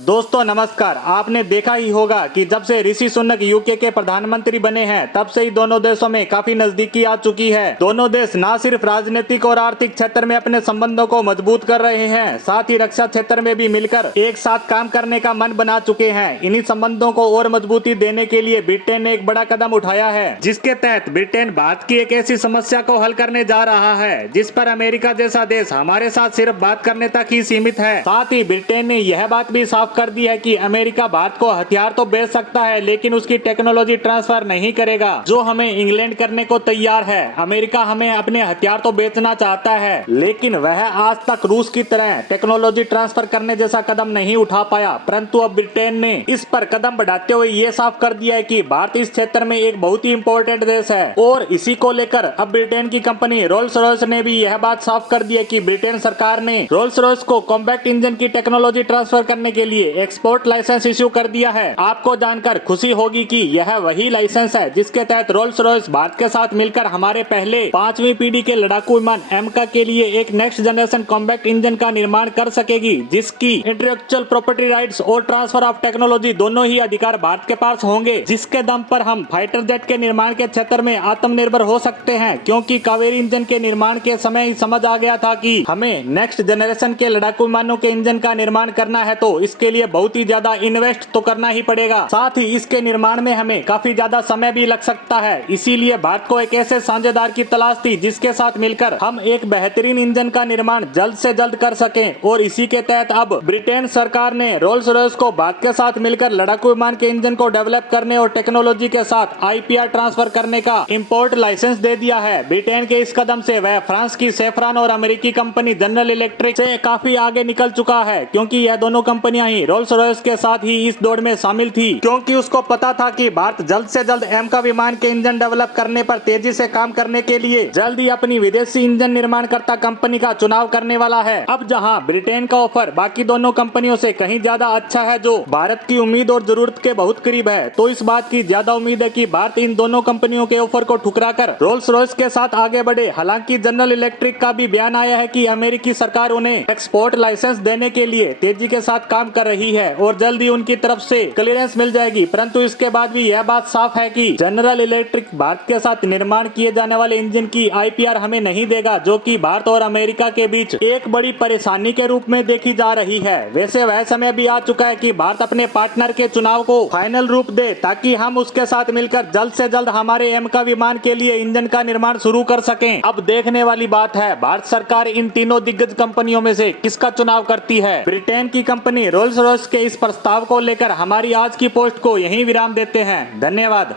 दोस्तों नमस्कार। आपने देखा ही होगा कि जब से ऋषि सुनक यूके के प्रधानमंत्री बने हैं तब से ही दोनों देशों में काफी नजदीकी आ चुकी है। दोनों देश न सिर्फ राजनीतिक और आर्थिक क्षेत्र में अपने संबंधों को मजबूत कर रहे हैं, साथ ही रक्षा क्षेत्र में भी मिलकर एक साथ काम करने का मन बना चुके हैं। इन्हीं संबंधों को और मजबूती देने के लिए ब्रिटेन ने एक बड़ा कदम उठाया है, जिसके तहत ब्रिटेन भारत की एक ऐसी समस्या को हल करने जा रहा है जिस पर अमेरिका जैसा देश हमारे साथ सिर्फ बात करने तक ही सीमित है। साथ ही ब्रिटेन ने यह बात भी साफ कर दी है कि अमेरिका भारत को हथियार तो बेच सकता है लेकिन उसकी टेक्नोलॉजी ट्रांसफर नहीं करेगा, जो हमें इंग्लैंड करने को तैयार है। अमेरिका हमें अपने हथियार तो बेचना चाहता है लेकिन वह आज तक रूस की तरह टेक्नोलॉजी ट्रांसफर करने जैसा कदम नहीं उठा पाया, परंतु अब ब्रिटेन ने इस पर कदम बढ़ाते हुए ये साफ कर दिया है कि भारत इस क्षेत्र में एक बहुत ही इंपॉर्टेंट देश है। और इसी को लेकर अब ब्रिटेन की कंपनी रोल्स रॉयस ने भी यह बात साफ कर दी है कि ब्रिटेन सरकार ने रोल्स रॉयस को कॉम्बैट इंजन की टेक्नोलॉजी ट्रांसफर करने के लिए एक्सपोर्ट लाइसेंस इश्यू कर दिया है। आपको जानकर खुशी होगी कि यह वही लाइसेंस है जिसके तहत रोल्स रॉयस भारत के साथ मिलकर हमारे पहले 5वीं पीढ़ी के लड़ाकू विमान एमका के लिए एक नेक्स्ट जनरेशन कॉम्बैट इंजन का निर्माण कर सकेगी, जिसकी इंटेलेक्चुअल प्रॉपर्टी राइट्स और ट्रांसफर ऑफ टेक्नोलॉजी दोनों ही अधिकार भारत के पास होंगे, जिसके दम पर हम फाइटर जेट के निर्माण के क्षेत्र में आत्मनिर्भर हो सकते हैं। क्योंकि कावेरी इंजन के निर्माण के समय ही समझ आ गया था कि हमें नेक्स्ट जनरेशन के लड़ाकू विमानों के इंजन का निर्माण करना है तो इसके लिए बहुत ही ज्यादा इन्वेस्ट तो करना ही पड़ेगा, साथ ही इसके निर्माण में हमें काफी ज्यादा समय भी लग सकता है। इसीलिए भारत को एक ऐसे साझेदार की तलाश थी जिसके साथ मिलकर हम एक बेहतरीन इंजन का निर्माण जल्द से जल्द कर सकें। और इसी के तहत अब ब्रिटेन सरकार ने रोल्स रॉयस को भारत के साथ मिलकर लड़ाकू विमान के इंजन को डेवलप करने और टेक्नोलॉजी के साथ आईपीआर ट्रांसफर करने का इंपोर्ट लाइसेंस दे दिया है। ब्रिटेन के इस कदम से वह फ्रांस की सेफ्रॉन और अमेरिकी कंपनी जनरल इलेक्ट्रिक से काफी आगे निकल चुका है, क्योंकि यह दोनों कंपनियां ही रोल्स रॉयस के साथ ही इस दौड़ में शामिल थी, क्योंकि उसको पता था कि भारत जल्द से जल्द एमका विमान के इंजन डेवलप करने पर तेजी से काम करने के लिए जल्द ही अपनी विदेशी इंजन निर्माणकर्ता कंपनी का चुनाव करने वाला है। अब जहां ब्रिटेन का ऑफर बाकी दोनों कंपनियों से कहीं ज्यादा अच्छा है, जो भारत की उम्मीद और जरूरत के बहुत करीब है, तो इस बात की ज्यादा उम्मीद है कि भारत इन दोनों कंपनियों के ऑफर को ठुकराकर रोल्स रॉयस के साथ आगे बढ़े। हालांकि जनरल इलेक्ट्रिक का भी बयान आया है कि अमेरिकी सरकार उन्हें एक्सपोर्ट लाइसेंस देने के लिए तेजी के साथ काम कर रही है और जल्द ही उनकी तरफ से क्लियरेंस मिल जाएगी। परंतु इसके बाद भी यह बात साफ है कि जनरल इलेक्ट्रिक भारत के साथ निर्माण किए जाने वाले इंजन की आईपीआर हमें नहीं देगा, जो कि भारत और अमेरिका के बीच एक बड़ी परेशानी के रूप में देखी जा रही है। वैसे वह समय भी आ चुका है कि भारत अपने पार्टनर के चुनाव को फाइनल रूप दे, ताकि हम उसके साथ मिलकर जल्द से जल्द हमारे एमका विमान के लिए इंजन का निर्माण शुरू कर सकें। अब देखने वाली बात है भारत सरकार इन तीनों दिग्गज कंपनियों में से किसका चुनाव करती है। ब्रिटेन की कंपनी रोल्स रॉयस के इस प्रस्ताव को लेकर हमारी आज की पोस्ट को यहीं विराम देते हैं। धन्यवाद।